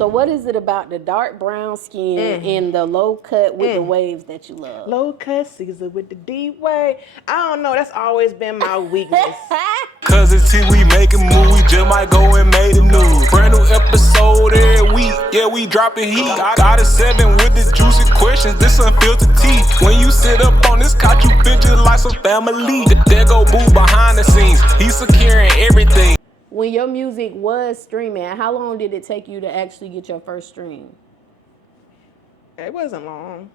So what is it about the dark brown skin and the low cut with the waves that you love? Low cut Caesar with the deep wave. I don't know. That's always been my weakness. Cuz it's T, we making moves, we just might go and make the news. Brand new episode every week, yeah, we dropping heat. I got a 7 with the juicy questions, this unfiltered tea. When you sit up on this couch, you feel just like some family. There go Boo behind the scenes, he's securing everything. When your music was streaming, how long did it take you to actually get your first stream? It wasn't long.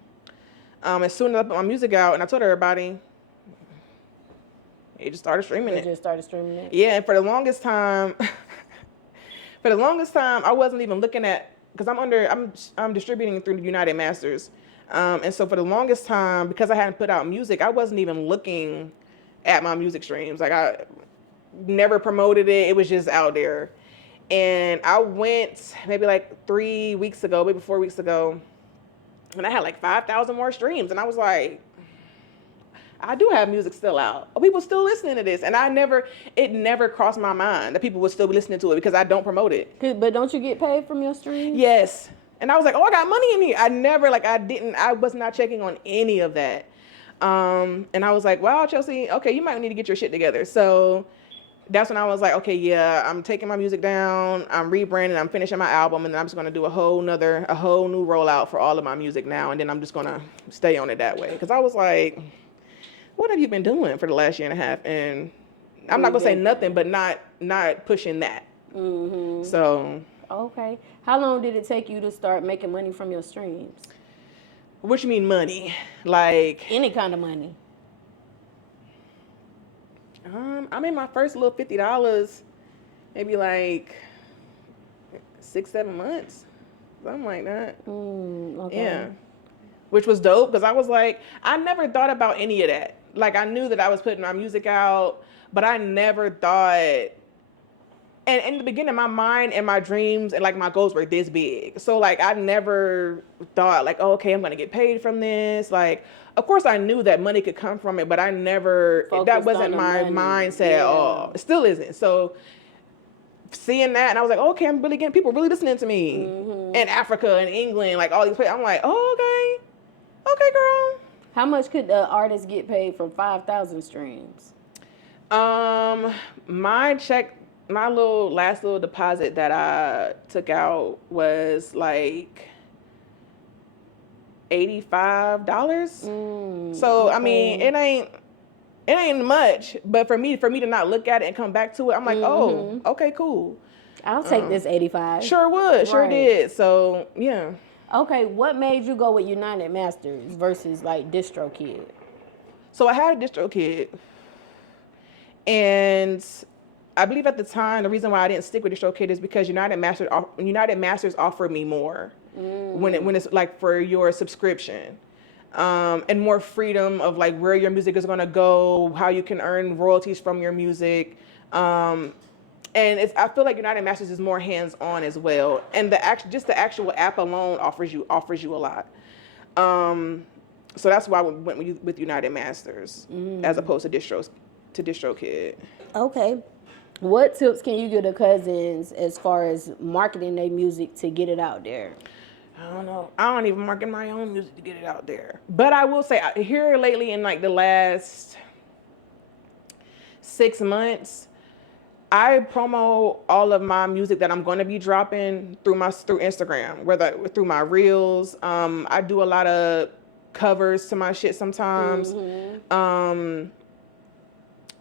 As soon as I put my music out and I told everybody, they just started streaming it. Just started streaming it? Yeah, and for the longest time, I wasn't even looking at, because I'm distributing through the United Masters. And so for the longest time, because I hadn't put out music, I wasn't even looking at my music streams. Like, I never promoted it. It was just out there. And I went maybe like 3 weeks ago, maybe 4 weeks ago, and I had like 5,000 more streams. And I was like, I do have music still out. People still listening to this. And it never crossed my mind that people would still be listening to it because I don't promote it. But don't you get paid from your streams? Yes. And I was like, oh, I got money in here. I was not checking on any of that. And I was like, wow, Chelsea, okay, you might need to get your shit together. So that's when I was like, okay, yeah, I'm taking my music down, I'm rebranding, I'm finishing my album, and then I'm just gonna do a whole new rollout for all of my music now, and then I'm just gonna stay on it that way. Because I was like, what have you been doing for the last year and a half? And I'm not gonna say nothing, but not pushing that. Mm-hmm. So. Okay. How long did it take you to start making money from your streams? What you mean money? Like any kind of money. I made my first little $50 maybe like 6-7 months, something like that. Okay. Yeah, which was dope because I was like, I never thought about any of that. Like, I knew that I was putting my music out, but I never thought. And in the beginning, my mind and my dreams and like my goals were this big. So like, I never thought like, oh, okay, I'm gonna get paid from this. Like, of course I knew that money could come from it, but I never, that wasn't my mindset at all. It still isn't. So seeing that, and I was like, okay, I'm really getting people really listening to me in Africa and England, like all these places. I'm like, oh, okay, girl. How much could the artist get paid for 5,000 streams? My last little deposit that I took out was like $85. So I mean, it ain't much, but for me to not look at it and come back to it, I'm like, oh, okay, cool. I'll take this 85. Sure would, sure did. So yeah. Okay, what made you go with United Masters versus like DistroKid? So I had a DistroKid, and I believe at the time, the reason why I didn't stick with DistroKid is because United Masters offered me more when it's like for your subscription, and more freedom of like where your music is gonna go, how you can earn royalties from your music, and I feel like United Masters is more hands-on as well, and the actual app alone offers you a lot. So that's why I went with United Masters as opposed to DistroKid. Okay. What tips can you give the Cuzns as far as marketing their music to get it out there? I don't know. I don't even market my own music to get it out there. But I will say, here lately in like the last 6 months, I promo all of my music that I'm going to be dropping through Instagram, through my reels. I do a lot of covers to my shit sometimes.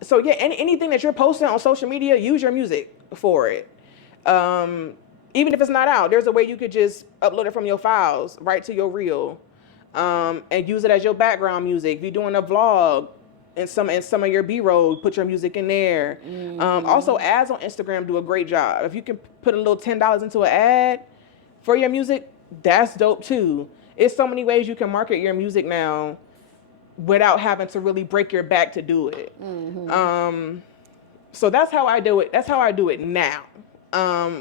So yeah, anything that you're posting on social media, use your music for it. Even if it's not out, there's a way you could just upload it from your files right to your reel, and use it as your background music. If you're doing a vlog and some of your B-roll, put your music in there. Also, ads on Instagram do a great job. If you can put a little $10 into an ad for your music, that's dope too. It's so many ways you can market your music now without having to really break your back to do it. So that's how I do it. That's how I do it now.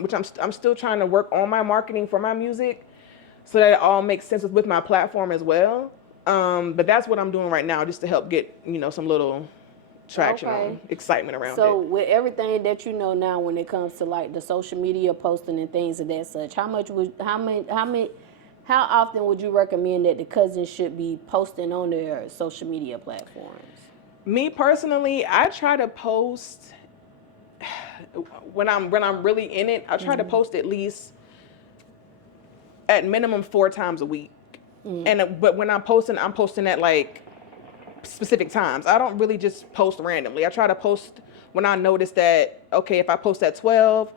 Which I'm still trying to work on my marketing for my music so that it all makes sense with my platform as well. But that's what I'm doing right now, just to help get some little traction Okay. on, excitement around So it. with everything that you know now, when it comes to like the social media posting and things of that such, how often would you recommend that the cousins should be posting on their social media platforms? Me personally, I try to post when I'm really in it. I try to post at least at minimum 4 times a week. But when I'm posting at like specific times. I don't really just post randomly. I try to post when I notice that, okay, if I post at 12,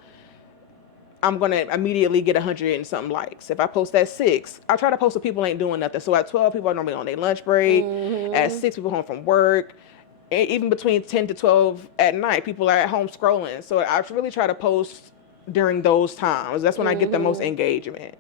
I'm going to immediately get 100 and something likes. If I post at 6, I try to post when people ain't doing nothing. So at 12, people are normally on their lunch break. At 6, people home from work. And even between 10 to 12 at night, people are at home scrolling. So I really try to post during those times. That's when I get the most engagement.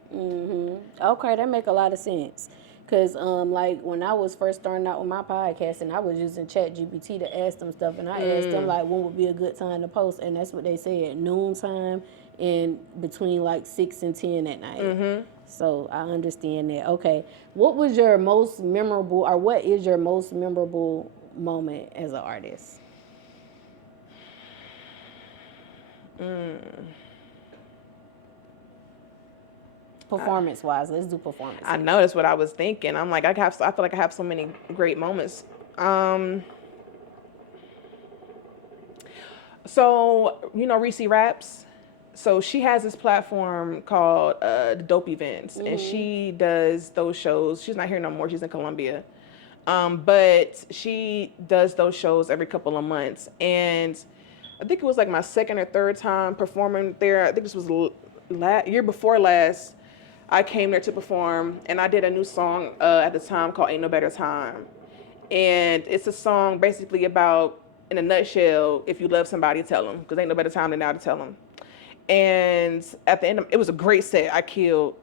Okay, that make a lot of sense. Cause like when I was first starting out with my podcast, and I was using ChatGPT to ask them stuff, and I asked them like when would be a good time to post, and that's what they said: noontime and between like 6 and 10 at night. So I understand that. Okay, what was your most memorable, or what is your most memorable moment as an artist? Performance wise, let's do performance. I know that's what I was thinking. I'm like, I feel like I have so many great moments. So you know Reese Raps. So she has this platform called the Dope Events, and she does those shows. She's not here no more. She's in Colombia, but she does those shows every couple of months. And I think it was like my second or third time performing there. I think this was year before last. I came there to perform, and I did a new song at the time called Ain't No Better Time. And it's a song basically about, in a nutshell, if you love somebody, tell them, because ain't no better time than now to tell them. And at the end it was a great set. I killed.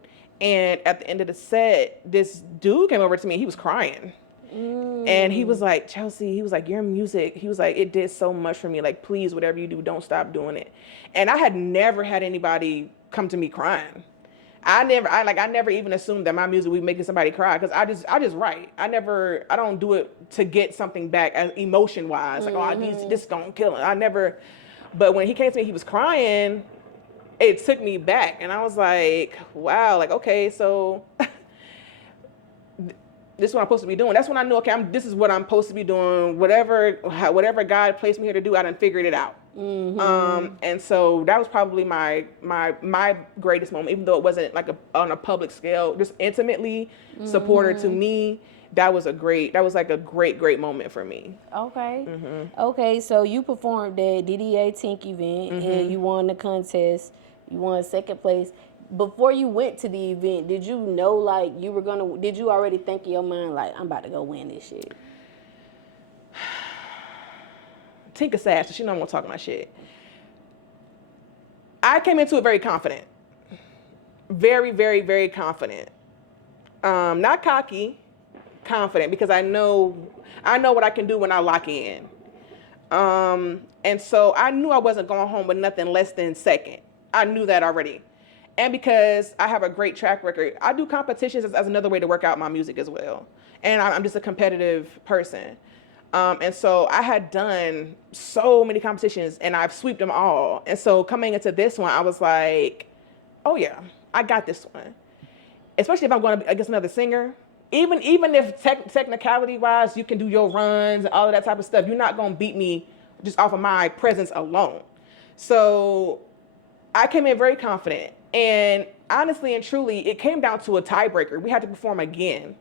And at the end of the set, this dude came over to me. He was crying. And he was like, Chelsea, he was like, your music, he was like, it did so much for me. Like, please, whatever you do, don't stop doing it. And I had never had anybody come to me crying. I never even assumed that my music would be making somebody cry, because I just write. I don't do it to get something back as emotion wise. Like, oh, this is gonna kill him. But when he came to me, he was crying. It took me back, and I was like, wow, like, okay, so this is what I'm supposed to be doing. That's when I knew, okay, this is what I'm supposed to be doing. Whatever God placed me here to do, I done figured it out. And so that was probably my greatest moment, even though it wasn't like on a public scale, just intimately supporter to me. That was like a great moment for me. Okay. Okay, so you performed at DDA Tink event and you won the contest. You won second place. Before you went to the event, did you know like did you already think in your mind like, I'm about to go win this shit? Tink is sad, so she know I'm gonna talk my shit. I came into it very confident. Very, very, very confident. Not cocky, confident, because I know what I can do when I lock in. And so I knew I wasn't going home with nothing less than second. I knew that already. And because I have a great track record, I do competitions as another way to work out my music as well. And I'm just a competitive person. And so I had done so many competitions and I've sweeped them all. And so coming into this one, I was like, oh yeah, I got this one. Especially if I'm going against another singer. Even if technicality wise, you can do your runs and all of that type of stuff, you're not going to beat me just off of my presence alone. So I came in very confident. And honestly and truly, it came down to a tiebreaker. We had to perform again.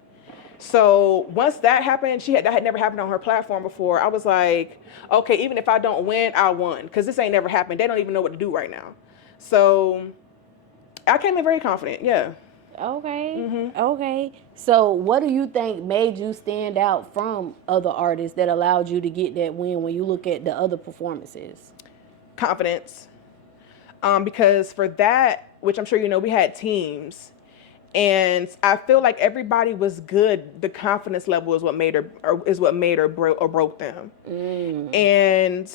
So once that happened, that had never happened on her platform before. I was like, okay, even if I don't win, I won, because this ain't never happened. They don't even know what to do right now. So I came in very confident. Yeah. Okay. Okay. So what do you think made you stand out from other artists that allowed you to get that win when you look at the other performances? Confidence. Because for that, which I'm sure you know, we had teams. And I feel like everybody was good. The confidence level is what made or broke them. And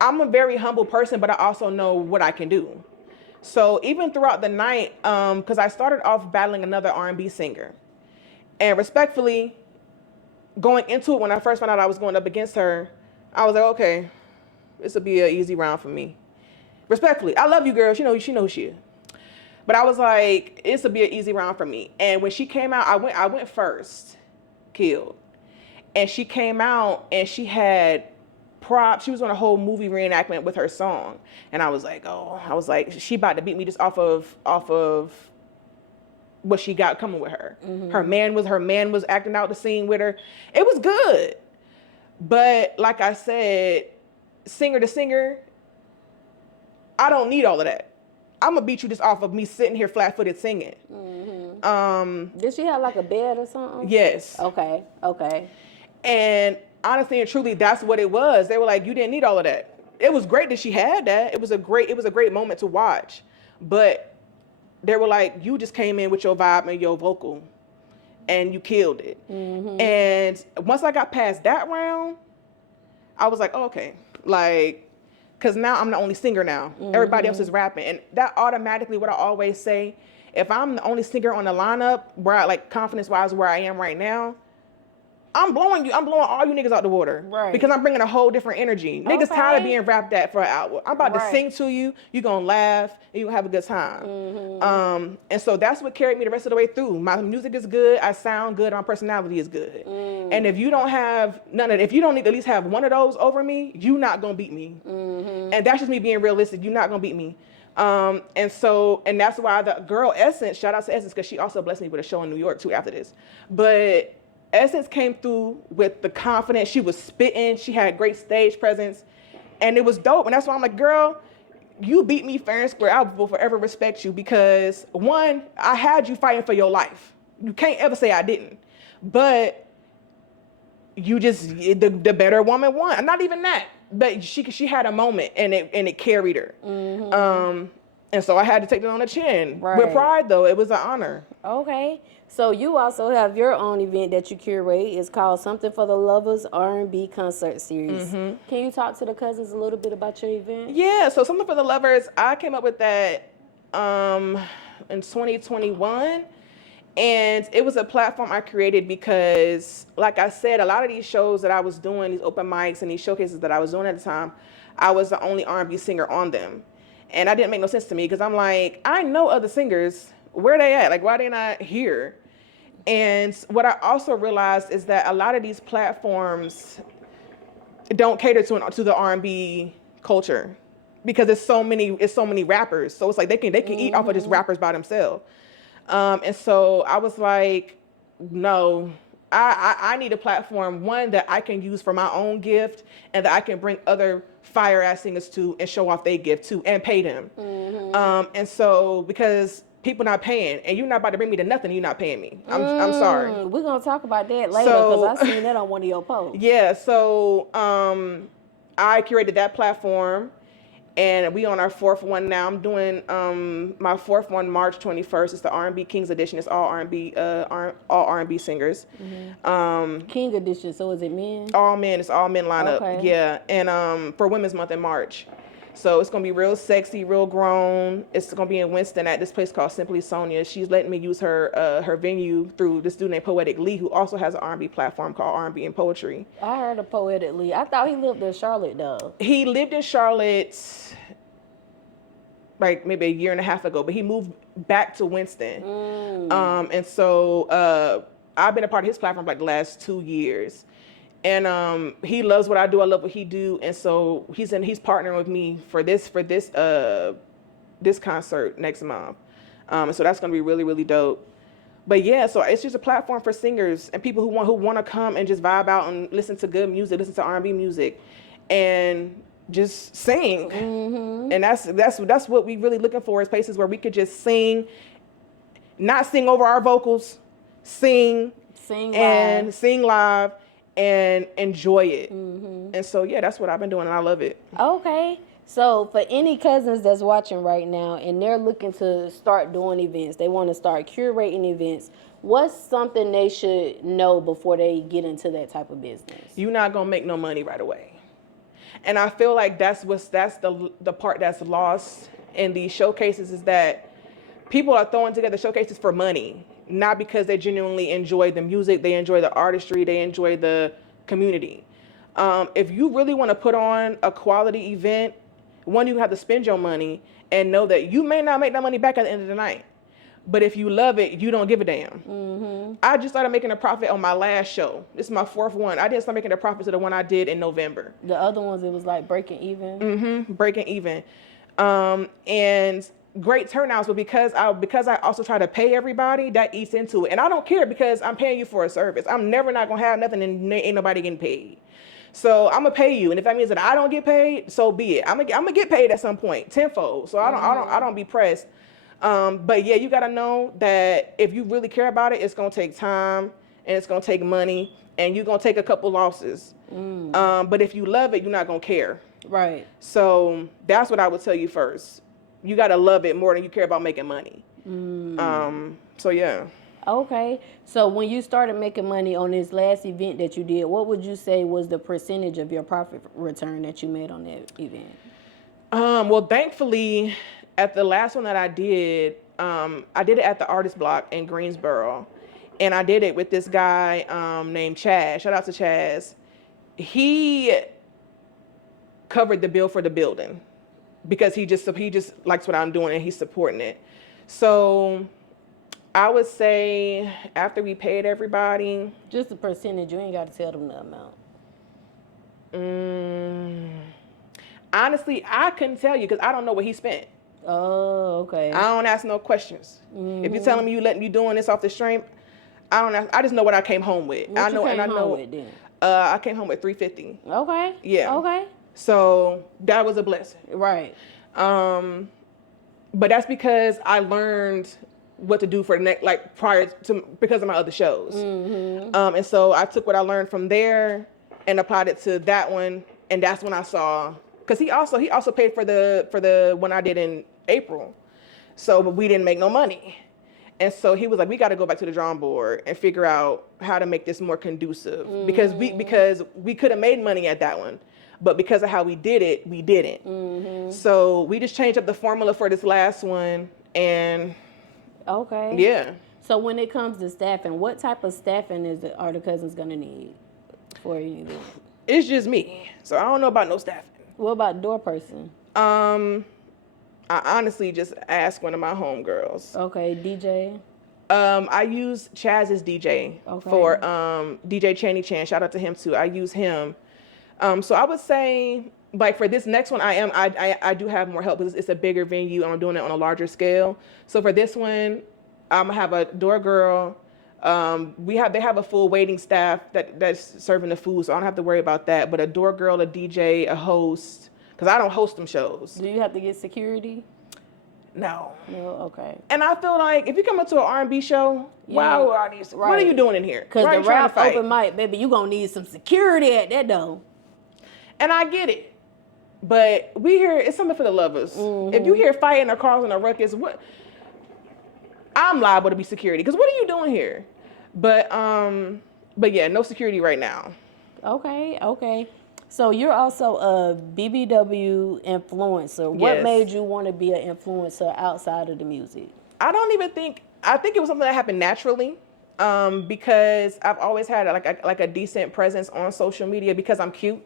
I'm a very humble person, but I also know what I can do. So even throughout the night, because I started off battling another R&B singer, and respectfully, going into it, when I first found out I was going up against her, I was like, okay, this will be an easy round for me. Respectfully, I love you, girl. She knows who she is. But I was like, this will be an easy round for me. And when she came out, I went first, killed. And she came out and she had props. She was on a whole movie reenactment with her song. And I was like, she about to beat me just off of what she got coming with her. Mm-hmm. Her man was acting out the scene with her. It was good. But like I said, singer to singer, I don't need all of that. I'm gonna beat you just off of me sitting here flat-footed singing. Mm-hmm. Did she have like a bed or something? Yes. Okay. And honestly and truly, that's what it was. They were like, you didn't need all of that. It was great that she had that. It was a great moment to watch. But they were like, you just came in with your vibe and your vocal, and you killed it. Mm-hmm. And once I got past that round, I was like, oh, okay, like. Because now I'm the only singer now. Mm-hmm. Everybody else is rapping. And that automatically, what I always say, if I'm the only singer on the lineup, where I, like, confidence-wise, where I am right now, I'm blowing all you niggas out the water. Right. Because I'm bringing a whole different energy. Niggas tired of being rapped at for an hour. I'm about to sing to you, you gonna laugh, and you gonna have a good time. Mm-hmm. And so that's what carried me the rest of the way through. My music is good, I sound good, my personality is good. Mm. And if you don't have if you don't need to at least have one of those over me, you not gonna beat me. Mm-hmm. And that's just me being realistic, you're not gonna beat me. And that's why the girl Essence, shout out to Essence, because she also blessed me with a show in New York too after this. But Essence came through with the confidence. She was spitting. She had great stage presence. And it was dope. And that's why I'm like, girl, you beat me fair and square. I will forever respect you because, one, I had you fighting for your life. You can't ever say I didn't. But you just, the better woman won. And not even that. But she had a moment and it carried her. Mm-hmm. And so I had to take it on the chin. Right. With pride, though. It was an honor. Okay. So you also have your own event that you curate. It's called Something for the Lovers R&B Concert Series. Mm-hmm. Can you talk to the Cuzns a little bit about your event? Yeah, so Something for the Lovers, I came up with that in 2021. And it was a platform I created because, like I said, a lot of these shows that I was doing, these open mics and these showcases that I was doing at the time, I was the only R&B singer on them. And that didn't make no sense to me because I'm like, I know other singers. Where they at? Like, why they not here? And what I also realized is that a lot of these platforms don't cater to the R&B culture because it's so many rappers. So it's like they can eat off of just rappers by themselves. And so I was like, no, I need a platform, one that I can use for my own gift and that I can bring other fire ass singers to and show off their gift too and pay them. Mm-hmm. And so because people not paying, and you're not about to bring me to nothing, you're not paying me. I'm sorry. We're going to talk about that later because I seen that on one of your posts. Yeah, so I curated that platform, and we on our fourth one now. I'm doing my fourth one March 21st. It's the R&B Kings Edition. It's all R&B singers. Mm-hmm. King Edition, so is it men? All men. It's all men lineup. Okay. Yeah, and for Women's Month in March. So it's going to be real sexy, real grown. It's going to be in Winston at this place called Simply Sonia. She's letting me use her venue through this dude named Poetic Lee, who also has an R&B platform called R&B and Poetry. I heard of Poetic Lee. I thought he lived in Charlotte, though. He lived in Charlotte like maybe a year and a half ago, but he moved back to Winston. And so I've been a part of his platform like the last 2 years. And he loves what I do. I love what he do. And so he's partnering with me for this concert next month. And so that's going to be really, really dope. But yeah, so it's just a platform for singers and people who want to come and just vibe out and listen to good music, listen to R&B music, and just sing. Mm-hmm. And that's what we really looking for, is places where we could just sing, not sing over our vocals, sing live. And enjoy it. Mm-hmm. And so, yeah, that's what I've been doing, and I love it. Okay. So for any Cuzns that's watching right now and they're looking to start doing events, they want to start curating events, what's something they should know before they get into that type of business? You're not going to make no money right away. And I feel like that's the part that's lost in these showcases, is that people are throwing together showcases for money. Not because they genuinely enjoy the music, they enjoy the artistry, they enjoy the community. If you really want to put on a quality event, one, you have to spend your money and know that you may not make that money back at the end of the night. But if you love it, you don't give a damn. I just started making a profit on my last show. This is my 4th one. I didn't start making a profit to the one I did in November. The other ones, it was like breaking even. Breaking even. And great turnouts, but because I also try to pay everybody, that eats into it. And I don't care because I'm paying you for a service. I'm never not gonna have nothing and ain't nobody getting paid. So I'm gonna pay you, and if that means that I don't get paid, so be it. I'm gonna get paid at some point, tenfold. So I don't be pressed. But yeah, you gotta know that if you really care about it, it's gonna take time and it's gonna take money, and you're gonna take a couple losses. But if you love it, you're not gonna care. Right. So that's what I would tell you first. You gotta love it more than you care about making money. So yeah. Okay. So when you started making money on this last event that you did, what would you say was the percentage of your profit return that you made on that event? Well, thankfully, at the last one that I did it at the Artist Block in Greensboro. And I did it with this guy named Chaz. Shout out to Chaz. He covered the bill for the building because he just likes what I'm doing and he's supporting it. So I would say after we paid everybody, just the percentage. You ain't got to tell them the amount. Honestly, I couldn't tell you because I don't know what he spent. Oh, okay. I don't ask no questions. If you're telling me you doing this off the stream, I don't ask. I just know what I came home with. What I you know, came and I home know. With then? I came home with $350. Okay. Yeah. Okay. So that was a blessing. Right. But that's because I learned what to do for the next, like prior to, because of my other shows. And so I took what I learned from there and applied it to that one, and that's when I saw, because he also paid for the one I did in April, so but we didn't make no money, and so he was like, we got to go back to the drawing board and figure out how to make this more conducive, because we could have made money at that one, but because of how we did it, we didn't. So we just changed up the formula for this last one, and okay. Yeah. So when it comes to staffing, what type of staffing are the Cuzns gonna need for you? It's just me, so I don't know about no staffing. What about door person? I honestly just asked one of my homegirls. Okay, DJ. I use Chaz's DJ for DJ Chaney Chan. Shout out to him too. I use him. So I would say, like for this next one, I do have more help because it's a bigger venue and I'm doing it on a larger scale. So for this one, I'm gonna have a door girl. They have a full waiting staff that's serving the food, so I don't have to worry about that. But a door girl, a DJ, a host, because I don't host them shows. Do you have to get security? No. No, okay. And I feel like if you come into an R&B show, wow, what are you doing in here? Because the rap open mic, baby, you gonna need some security at that door. And I get it, but we here, it's something for the lovers. If you hear fighting or causing a ruckus, I'm liable to be security, because what are you doing here? But yeah, no security right now. Okay. So you're also a BBW influencer. What Yes. made you want to be an influencer outside of the music? I think it was something that happened naturally, because I've always had like a decent presence on social media because I'm cute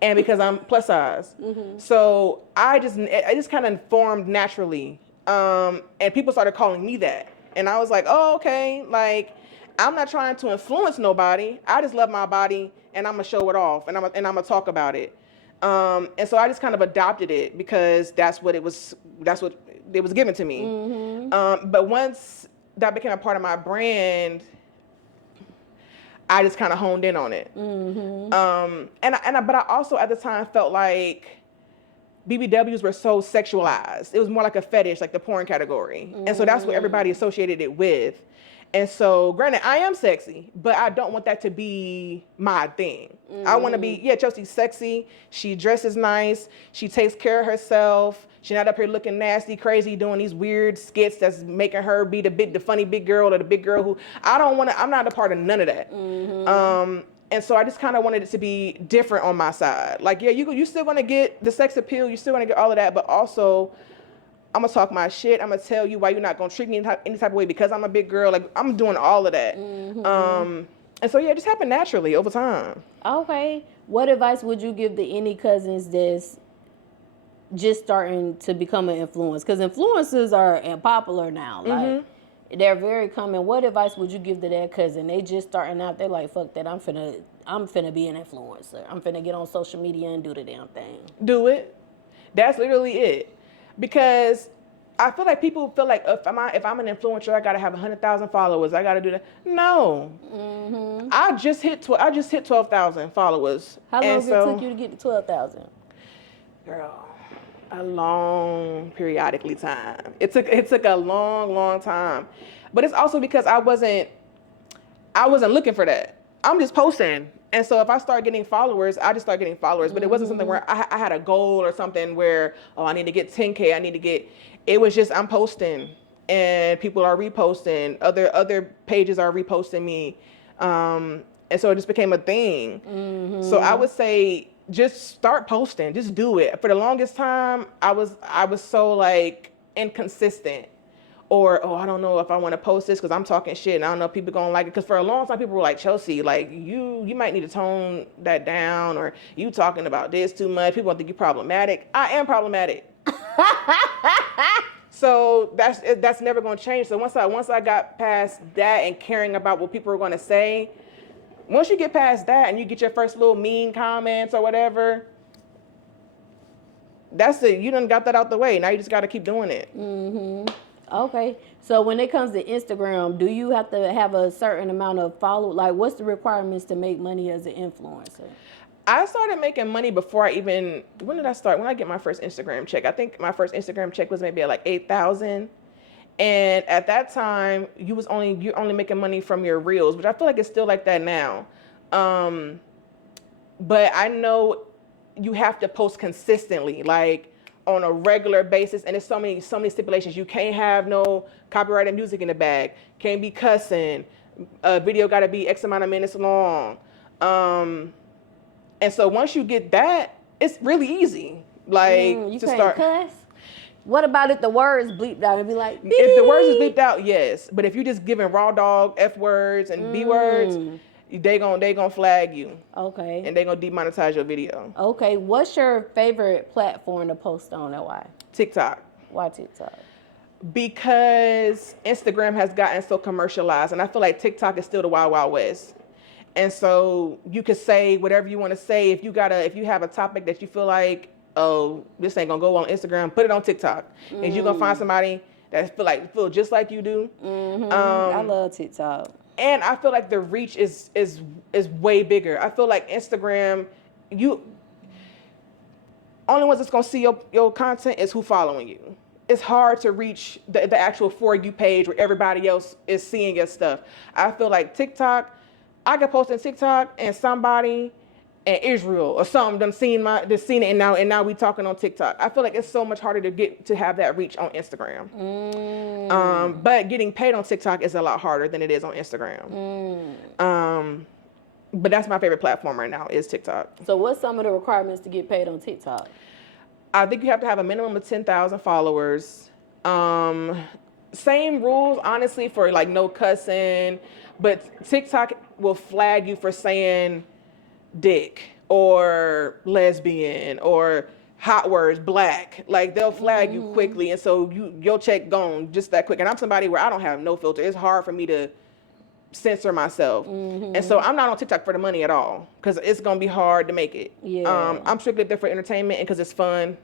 and because I'm plus size. So I just kind of formed naturally. And people started calling me that. And I was like, oh, okay. Like, I'm not trying to influence nobody. I just love my body and I'm gonna show it off and I'm gonna talk about it. And so I just kind of adopted it because that's what it was given to me. But once that became a part of my brand, I just kind of honed in on it. But I also at the time felt like BBWs were so sexualized. It was more like a fetish, like the porn category. And so that's what everybody associated it with. And so, granted, I am sexy, but I don't want that to be my thing. I want to be, Chelsea's sexy. She dresses nice. She takes care of herself. She's not up here looking nasty, crazy, doing these weird skits that's making her be the funny big girl or the big girl who, I'm not a part of none of that. And so I just kind of wanted it to be different on my side. Like, yeah, you still want to get the sex appeal. You still want to get all of that. But also, I'm going to talk my shit. I'm going to tell you why you're not going to treat me any type of way because I'm a big girl. Like, I'm doing all of that. And so, yeah, it just happened naturally over time. Okay. What advice would you give to any cousins that's just starting to become an influence? Because influencers are popular now. Like, they're very common. What advice would you give to that cousin? They just starting out. They're like, fuck that. I'm finna be an influencer. I'm finna get on social media and do the damn thing. Do it. That's literally it. Because I feel like people feel like if I'm an influencer, I gotta have 100,000 followers. I gotta do that. No. I just hit 12,000 followers. How long it took you to get to 12,000? Girl, a long periodically time. It took a long time. But it's also because I wasn't looking for that. I'm just posting. And so if I start getting followers, I just start getting followers. But it wasn't something where I had a goal or something where, I need to get 10K. It was just I'm posting and people are reposting. Other pages are reposting me. And so it just became a thing. So I would say just start posting. Just do it. For the longest time, I was so like inconsistent. Or, I don't know if I want to post this because I'm talking shit and I don't know if people going to like it. Because for a long time, people were like, Chelsea, like, you might need to tone that down, or you talking about this too much. People think you're problematic. I am problematic. So that's never going to change. So once I got past that and caring about what people were going to say, once you get past that and you get your first little mean comments or whatever, that's it. You done got that out the way. Now you just got to keep doing it. Okay, so when it comes to Instagram, do you have to have a certain amount of Like, what's the requirements to make money as an influencer? I started making money before when did I start? When I get my first Instagram check, I think my first Instagram check was maybe at like 8,000. And at that time, you're only making money from your reels, which I feel like it's still like that now. But I know you have to post consistently, like on a regular basis, and there's so many stipulations. You can't have no copyrighted music in the bag. Can't be cussing. A video got to be X amount of minutes long. And so once you get that, it's really easy. Like you to can't start. Cuss? What about if the words bleeped out and be like, beep? If the words is bleeped out, yes. But if you just giving raw dog F words and B words, they gonna flag you. Okay. And they gonna demonetize your video. Okay. What's your favorite platform to post on and why? TikTok. Why TikTok? Because Instagram has gotten so commercialized, and I feel like TikTok is still the Wild Wild West. And so you could say whatever you want to say. If you have a topic that you feel like, oh, this ain't gonna go on Instagram, put it on TikTok, and you're gonna find somebody that feel just like you do. I love TikTok. And I feel like the reach is way bigger. I feel like Instagram, only ones that's gonna see your content is who following you. It's hard to reach the actual For You page where everybody else is seeing your stuff. I feel like TikTok, I could post on TikTok and somebody in Israel or something done seen it and now we talking on TikTok. I feel like it's so much harder to have that reach on Instagram. But getting paid on TikTok is a lot harder than it is on Instagram. But that's my favorite platform right now is TikTok. So what's some of the requirements to get paid on TikTok? I think you have to have a minimum of 10,000 followers. Same rules, honestly, for like no cussing, but TikTok will flag you for saying dick or lesbian or hot words, black. Like they'll flag you quickly, and so your check gone just that quick. And I'm somebody where I don't have no filter. It's hard for me to censor myself, and so I'm not on TikTok for the money at all because it's gonna be hard to make it. I'm strictly there for entertainment and because it's fun.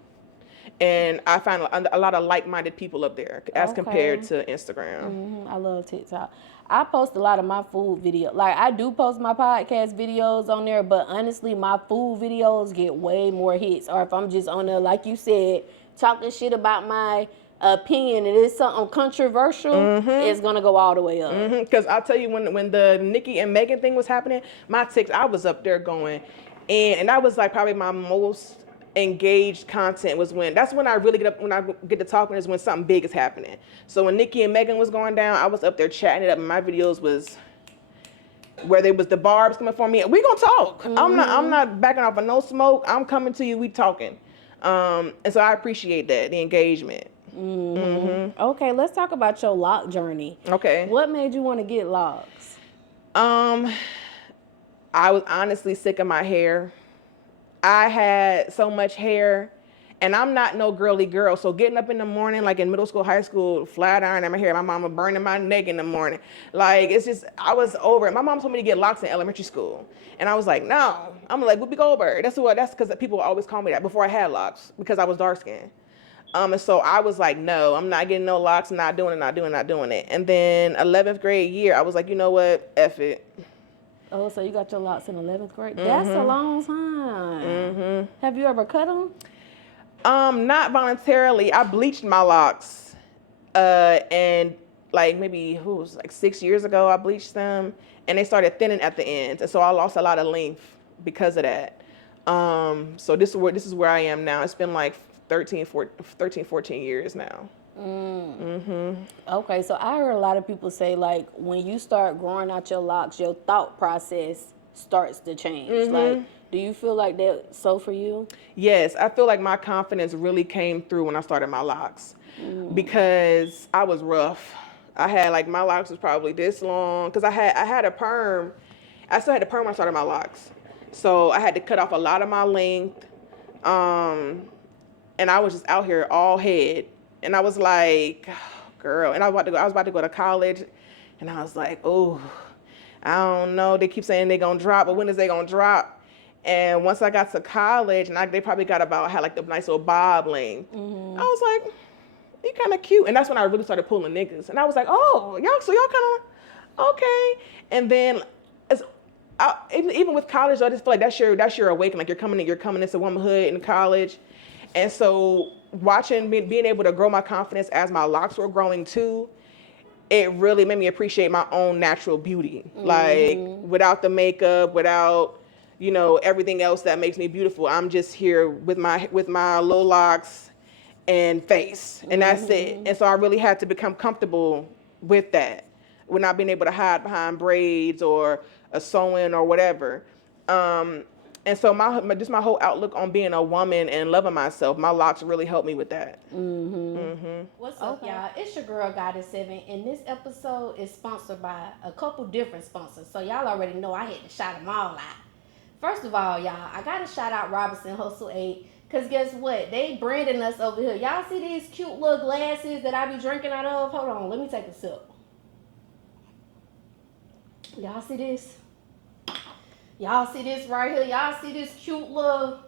And I find a lot of like-minded people up there as compared to Instagram. I love TikTok. I post a lot of my food videos. Like, I do post my podcast videos on there, but honestly, my food videos get way more hits. Or if I'm just on there, like you said, talking shit about my opinion, it is something controversial, it's going to go all the way up. Because I'll tell you, when the Nicki and Megan thing was happening, my TikTok, I was up there going, and that was like probably my most engaged content that's when I really when I get to talking is when something big is happening. So when Nicki and Megan was going down, I was up there chatting it up, and my videos was where there was the barbs coming for me. We gonna talk. I'm not backing off of no smoke. I'm coming to you. We talking. And so I appreciate that, the engagement. Okay, let's talk about your lock journey. Okay. What made you want to get locks? I was honestly sick of my hair. I had so much hair, and I'm not no girly girl. So getting up in the morning, like in middle school, high school, flat ironing my hair, my mama burning my neck in the morning. Like, it's just, I was over it. My mom told me to get locks in elementary school. And I was like, no. I'm like, Whoopi Goldberg. That's because people always call me that before I had locks, because I was dark skinned. And so I was like, no, I'm not getting no locks, not doing it. And then 11th grade year, I was like, you know what, F it. Oh, so you got your locks in 11th grade? That's a long time. Have you ever cut them? Not voluntarily. I bleached my locks, and like maybe 6 years ago, I bleached them, and they started thinning at the ends, and so I lost a lot of length because of that. So this is where I am now. It's been like 13, 14 years now. Okay, so I heard a lot of people say, like, when you start growing out your locks, your thought process starts to change. Like, do you feel like that so for you? Yes, I feel like my confidence really came through when I started my locks, because I was rough. I had, like, my locks was probably this long, because I had a perm. I still had a perm when I started my locks. So I had to cut off a lot of my length. And I was just out here all head. And I was like, oh, girl, and I was about to go to college, and I was like, oh, I don't know. They keep saying they're gonna drop, but when is they gonna drop? And once I got to college, and they probably had like the nice little bob length. I was like, you kind of cute. And that's when I really started pulling niggas. And I was like, oh, y'all kind of, okay. And then even with college, I just feel like that's your awakening. Like you're coming into womanhood in college. And so being able to grow my confidence as my locks were growing too, it really made me appreciate my own natural beauty. Like without the makeup, without, everything else that makes me beautiful. I'm just here with my low locks and face, and that's it. And so I really had to become comfortable with that, with not being able to hide behind braids or a sew-in or whatever. And so my whole outlook on being a woman and loving myself, my locks really helped me with that. What's up, y'all? It's your girl, Goddess 7, and this episode is sponsored by a couple different sponsors. So y'all already know I had to shout them all out. First of all, y'all, I got to shout out Robinson Hustle 8, because guess what? They branding us over here. Y'all see these cute little glasses that I be drinking out of? Hold on, let me take a sip. Y'all see this? Y'all see this right here? Y'all see this cute little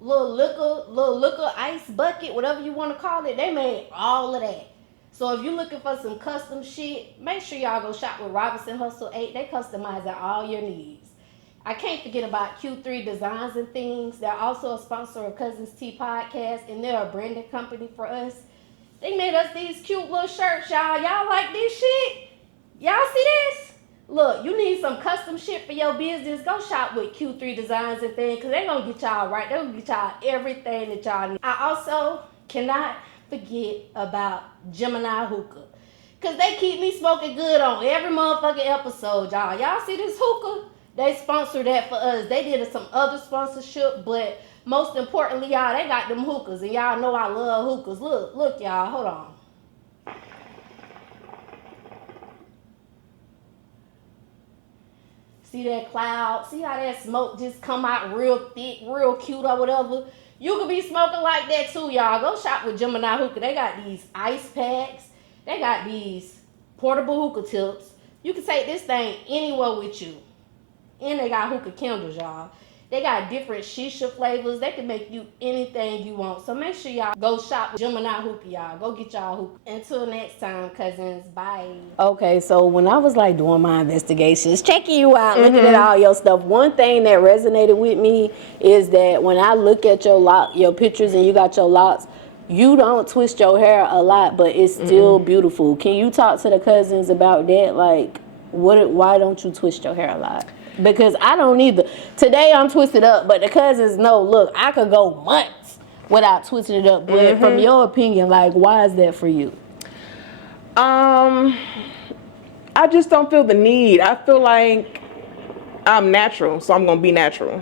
liquor ice bucket, whatever you want to call it? They made all of that. So if you're looking for some custom shit, make sure y'all go shop with Robinson Hustle 8. They customize all your needs. I can't forget about Q3 Designs and Things. They're also a sponsor of Cuz's Tea Podcast, and they're a branding company for us. They made us these cute little shirts, y'all. Y'all like this shit? Y'all see this? Look, you need some custom shit for your business, go shop with Q3 Designs and Things, because they're going to get y'all right. They're going to get y'all everything that y'all need. I also cannot forget about Gemini Hookah, because they keep me smoking good on every motherfucking episode, y'all. Y'all see this hookah? They sponsored that for us. They did some other sponsorship, but most importantly, y'all, they got them hookahs, and y'all know I love hookahs. Look, y'all, hold on. See that cloud? See how that smoke just come out real thick, real cute or whatever? You could be smoking like that too, y'all. Go shop with Gemini Hookah. They got these ice packs. They got these portable hookah tips. You can take this thing anywhere with you. And they got hookah candles, y'all. They got different shisha flavors. They can make you anything you want. So make sure y'all go shop with Gemini Hookah, y'all. Go get y'all hookah. Until next time, cousins. Bye. Okay, so when I was like doing my investigations, checking you out, looking at all your stuff, one thing that resonated with me is that when I look at your pictures and you got your locks, you don't twist your hair a lot, but it's still beautiful. Can you talk to the cousins about that? Like, why don't you twist your hair a lot? Because I don't either. Today I'm twisted up, but the cousins know, look, I could go months without twisting it up. But from your opinion, like, why is that for you? I just don't feel the need. I feel like I'm natural, so I'm gonna be natural.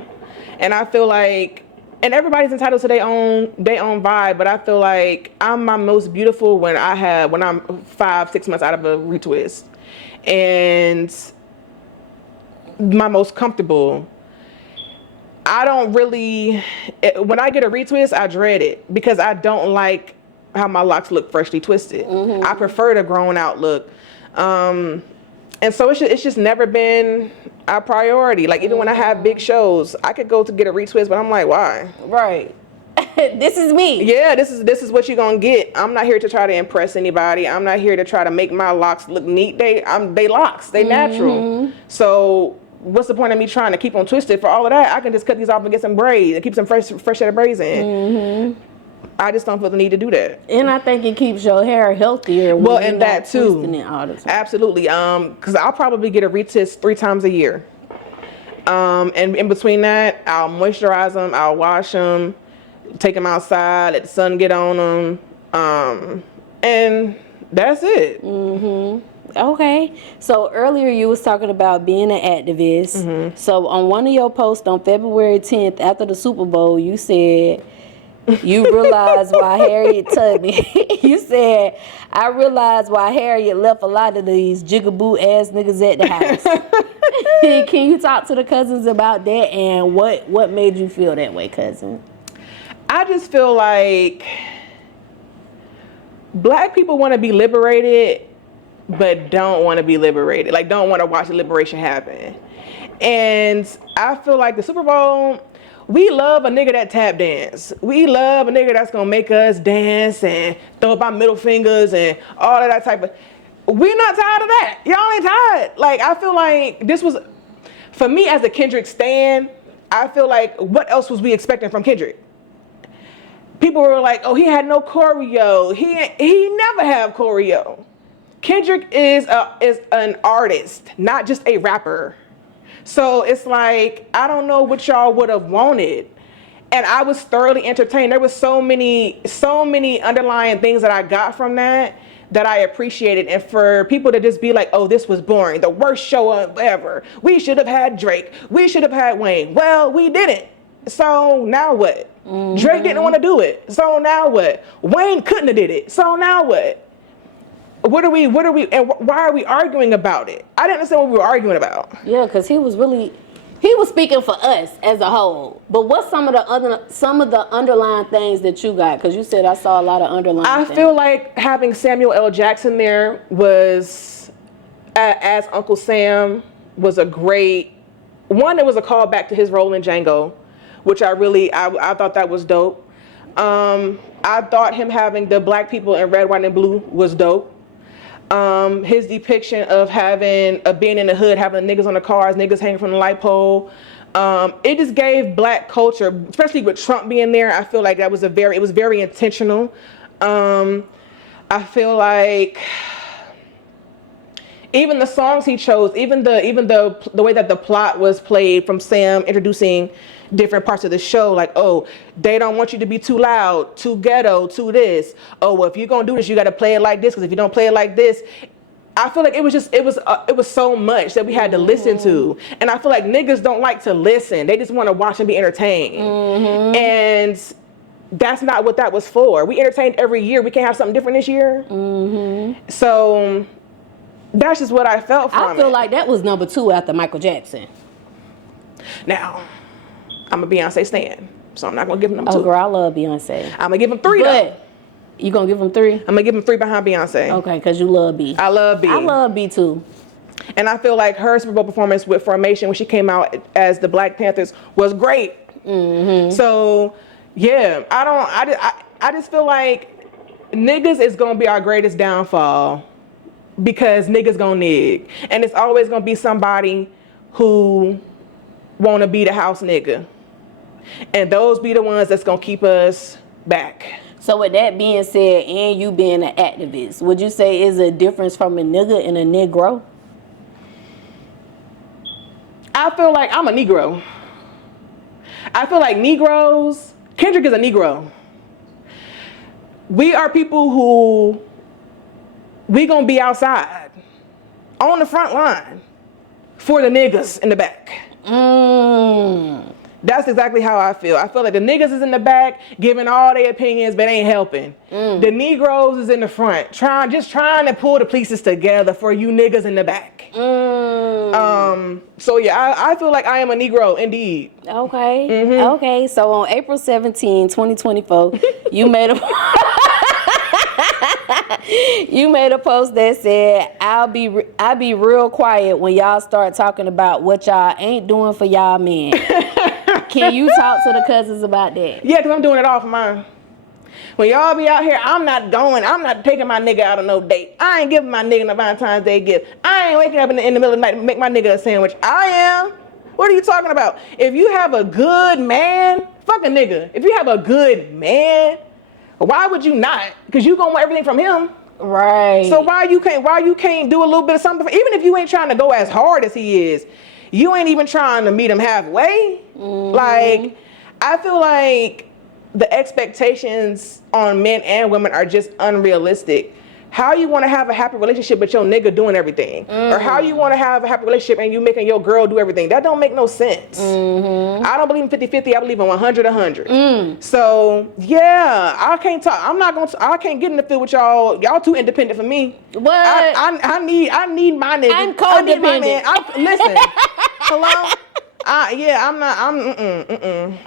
And I feel like, and everybody's entitled to their own vibe, but I feel like I'm my most beautiful when I'm 5-6 months out of a retwist. And my most comfortable. I don't really, when I get a retwist, I dread it because I don't like how my locks look freshly twisted. I prefer the grown out look. And so it's just never been a priority. Like even when I have big shows, I could go to get a retwist, but I'm like, why? Right. This is me. Yeah, this is what you're gonna get. I'm not here to try to impress anybody. I'm not here to try to make my locks look neat. They locks. They natural. So what's the point of me trying to keep them twisted? For all of that, I can just cut these off and get some braids and keep some fresh set of braids in. I just don't feel the need to do that. And I think it keeps your hair healthier. Well, and that too. Twisting it all the time. Absolutely. Because I'll probably get a retwist 3 times a year. And in between that, I'll moisturize them. I'll wash them. Take them outside, let the sun get on them, and that's it. Okay. So earlier you was talking about being an activist. So on one of your posts on February 10th after the Super Bowl, you said you realized why Harriet Tubman. You said, I realized why Harriet left a lot of these jigaboo ass niggas at the house. Can you talk to the cousins about that and what made you feel that way, cousin? I just feel like black people want to be liberated, but don't want to be liberated. Like, don't want to watch the liberation happen. And I feel like the Super Bowl, we love a nigga that tap dance. We love a nigga that's going to make us dance and throw up our middle fingers and all of that type of... We're not tired of that. Y'all ain't tired. Like, I feel like this was... For me, as a Kendrick stan, I feel like, what else was we expecting from Kendrick? People were like, oh, he had no choreo. He never have choreo. Kendrick is an artist, not just a rapper. So it's like, I don't know what y'all would have wanted. And I was thoroughly entertained. There was so many underlying things that I got from that I appreciated. And for people to just be like, oh, this was boring, the worst show ever. We should have had Drake. We should have had Wayne. Well, we didn't. So now what? Drake didn't want to do it. So now what? Wayne couldn't have did it. So now what? What are we, and why are we arguing about it? I didn't understand what we were arguing about. Yeah, because he was speaking for us as a whole. But what's some of the underlying things that you got? Because you said I saw a lot of underlying things. I feel like having Samuel L. Jackson there was, as Uncle Sam, was a great, one, it was a callback to his role in Django, which I thought that was dope. I thought him having the black people in red, white, and blue was dope. His depiction of being in the hood, having the niggas on the cars, niggas hanging from the light pole. It just gave black culture, especially with Trump being there, I feel like it was very intentional. I feel like even the songs he chose, even the way that the plot was played from Sam introducing different parts of the show, like, oh, they don't want you to be too loud, too ghetto, too this. Oh, well, if you're gonna do this, you got to play it like this, because if you don't play it like this, I feel like it was so much that we had to listen to, and I feel like niggas don't like to listen; they just want to watch and be entertained, and that's not what that was for. We entertained every year. We can't have something different this year. So that's just what I felt from it. I feel like that was number 2 after Michael Jackson. Now, I'm a Beyonce stan, so I'm not gonna give him number 2. Oh, girl, I love Beyonce. I'm gonna give him 3 though. You gonna give him 3? I'm gonna give him 3 behind Beyonce. Okay, because you love B. I love B. I love B too. And I feel like her Super Bowl performance with Formation when she came out as the Black Panthers was great. So yeah, I just feel like niggas is gonna be our greatest downfall, because niggas gonna nig, and it's always gonna be somebody who wanna be the house nigga, and those be the ones that's gonna keep us back. So with that being said, and you being an activist, would you say is a difference from a nigga and a negro? I feel like I'm a Negro. I feel like Negroes, Kendrick is a Negro. We are people who, we gonna be outside on the front line for the niggas in the back. That's exactly how I feel. I feel like the niggas is in the back giving all their opinions, but ain't helping. The Negroes is in the front, trying to pull the pieces together for you niggas in the back. So yeah, I feel like I am a Negro indeed. Okay. Okay. So on April 17, 2024, you made a you made a post that said, I'll be real quiet when y'all start talking about what y'all ain't doing for y'all men. Can you talk to the cousins about that? Yeah, because I'm doing it all for mine. When y'all be out here, I'm not taking my nigga out on no date. I ain't giving my nigga a Valentine's Day gift. I ain't waking up in the middle of the night to make my nigga a sandwich. I am. What are you talking about? If you have a good man, fuck a nigga. If you have a good man, why would you not? Because you gonna want everything from him. Right. So why you can't do a little bit of something? Even if you ain't trying to go as hard as he is, you ain't even trying to meet him halfway. Like, I feel like the expectations on men and women are just unrealistic. How you want to have a happy relationship with your nigga doing everything? Or how you want to have a happy relationship and you making your girl do everything? That don't make no sense. I don't believe in 50-50. I believe in 100-100. So yeah, I can't talk. I can't get in the field with y'all. Y'all too independent for me. What? I need my nigga. I'm I need my codependent. man. Listen. Hello?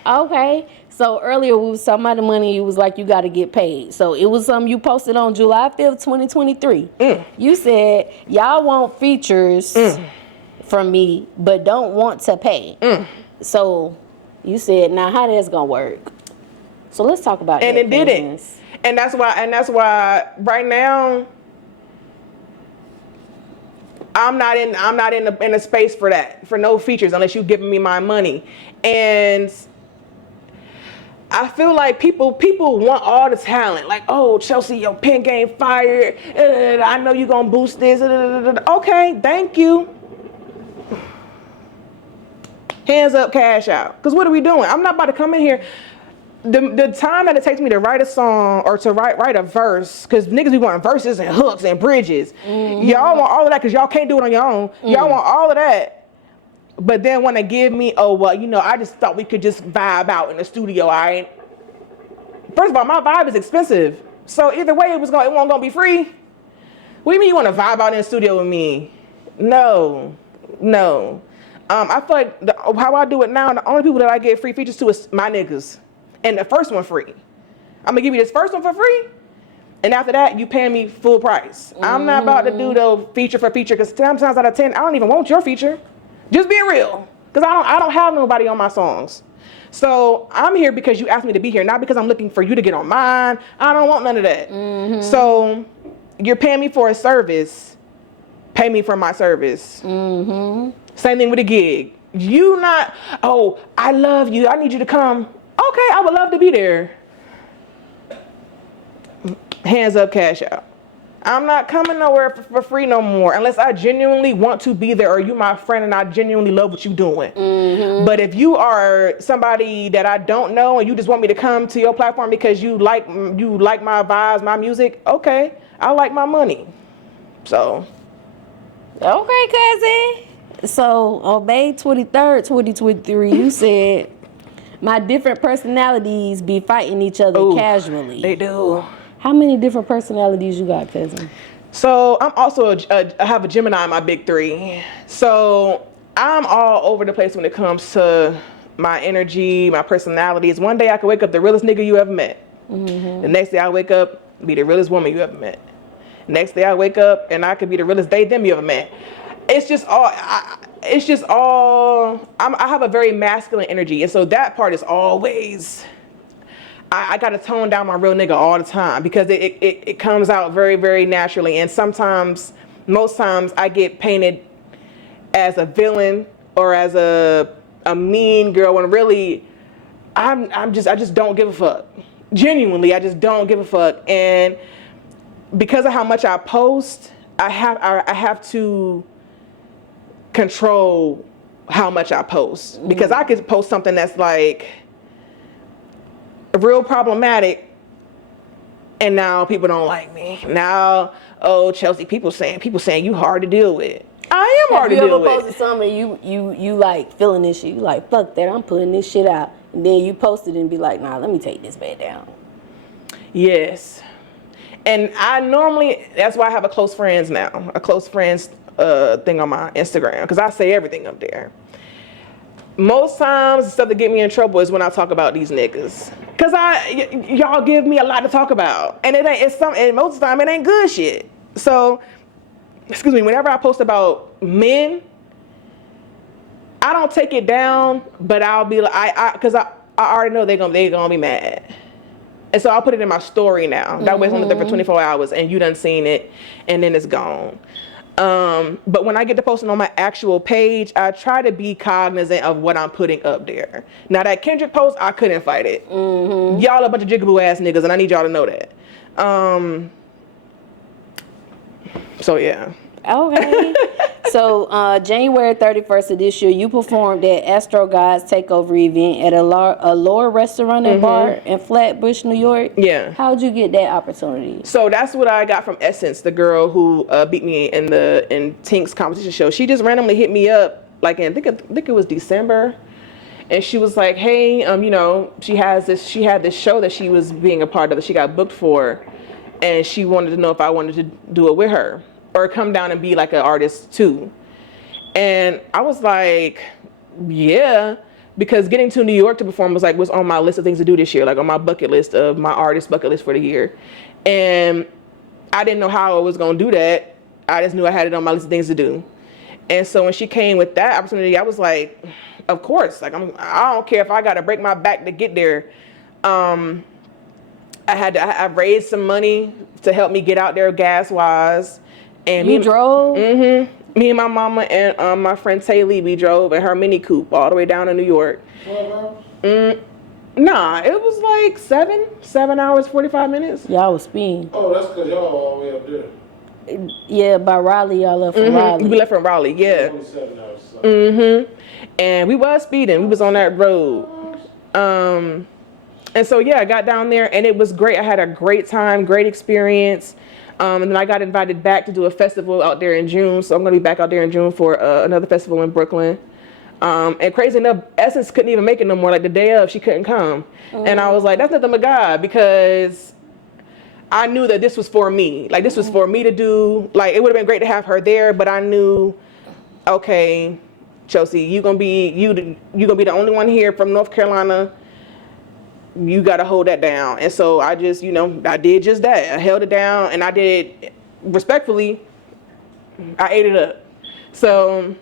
Okay. So earlier we was talking about the money. You was like, you got to get paid. So it was something you posted on July 5th, 2023. You said, y'all want features from me, but don't want to pay. So you said, now how that's going to work? So let's talk about and that. it didn't. And that's why right now, I'm not in a space for that, for no features unless you giving me my money. And I feel like people want all the talent. Like, oh, Chelsea, your pen game fire. I know you're gonna boost this. Okay, thank you. Hands up, cash out. Because what are we doing? I'm not about to come in here. The time that it takes me to write a song or to write a verse, because niggas be wanting verses and hooks and bridges. Y'all want all of that because y'all can't do it on your own. Y'all want all of that. But then want to give me, oh, well, you know, I just thought we could just vibe out in the studio. First of all, my vibe is expensive. So either way, it wasn't going to be free. What do you mean you want to vibe out in the studio with me? No. I feel like how I do it now, the only people that I get free features to is my niggas. And the first one free. I'm going to give you this first one for free. And after that, you pay me full price. I'm not about to do the feature for feature because 10 times out of 10, I don't even want your feature. Just being real. Because I don't have nobody on my songs. So I'm here because you asked me to be here, not because I'm looking for you to get on mine. I don't want none of that. So you're paying me for a service. Pay me for my service. Same thing with a gig. You not, oh, I love you. I need you to come. Okay, I would love to be there. Hands up, cash out. I'm not coming nowhere for free no more unless I genuinely want to be there or you my friend and I genuinely love what you're doing. But if you are somebody that I don't know and you just want me to come to your platform because you like my vibes, my music, okay, I like my money. So. Okay, cousin. So on May 23rd, 2023, you said, my different personalities be fighting each other casually. They do. How many different personalities you got, cousin? So I'm also I have a Gemini in my big three. So I'm all over the place when it comes to my energy, my personalities. One day I could wake up the realest nigga you ever met. The next day I wake up, be the realest woman you ever met. Next day I wake up and I could be the realest them you ever met. It's just all, I have a very masculine energy. And so that part is always, I got to tone down my real nigga all the time because it comes out very, very naturally. And sometimes, most times I get painted as a villain or as a mean girl when really I just don't give a fuck. Genuinely, I just don't give a fuck. And because of how much I post, I have to control how much I post because I could post something that's like real problematic and now people don't like me. Now, oh, Chelsea, people saying you hard to deal with. I am hard to Have you deal ever with. posted something and you like feeling this shit? You like, fuck that, I'm putting this shit out. And then you post it and be like, nah, let me take this back down. Yes. And I normally, that's why I have a close friends now, a close friends thing on my Instagram, because I say everything up there. Most times, the stuff that get me in trouble is when I talk about these niggas, because y'all give me a lot to talk about, and and most of the time it ain't good shit. So, excuse me, whenever I post about men, I don't take it down, but I'll be like, because I already know they're gonna be mad. And so I'll put it in my story now. That way it's only there for 24 hours and you done seen it and then it's gone. But when I get to posting on my actual page, I try to be cognizant of what I'm putting up there. Now that Kendrick post, I couldn't fight it. Y'all a bunch of jigaboo ass niggas and I need y'all to know that. So yeah. Okay. So January 31st of this year, you performed at Astro God's Takeover event at a Lower Restaurant and Bar in Flatbush, New York. Yeah. How'd you get that opportunity? So that's what I got from Essence, the girl who beat me in Tink's competition show. She just randomly hit me up, like I think it was December, and she was like, "Hey, you know, she had this show that she was being a part of that she got booked for, and she wanted to know if I wanted to do it with her or come down and be like an artist too." And I was like, "Yeah." Because getting to New York to perform was on my list of things to do this year, like on my bucket list of my artist bucket list for the year. And I didn't know how I was gonna do that. I just knew I had it on my list of things to do. And so when she came with that opportunity, I was like, of course, like I don't care if I gotta break my back to get there. I raised some money to help me get out there gas wise. And You drove? Mm-hmm. Me and my mama and my friend Tay Lee, we drove in her Mini Coupe all the way down to New York. Nah, it was like 7 hours, 45 minutes. Y'all was speeding. Oh, that's because y'all all the way up there. Yeah, by Raleigh, y'all left from Raleigh. We left from Raleigh, yeah. 27 hours. So. And we was speeding. We was on that road. And so, yeah, I got down there and it was great. I had a great time, great experience. And then I got invited back to do a festival out there in June. So I'm going to be back out there in June for another festival in Brooklyn. And crazy enough, Essence couldn't even make it no more. Like the day of, she couldn't come. And I was like, that's nothing but God, because I knew that this was for me. Like this was for me to do. Like it would have been great to have her there, but I knew, okay, Chelsea, you're gonna be the only one here from North Carolina. You got to hold that down. And so I just, I did just that. I held it down and I did, respectfully, I ate it up. So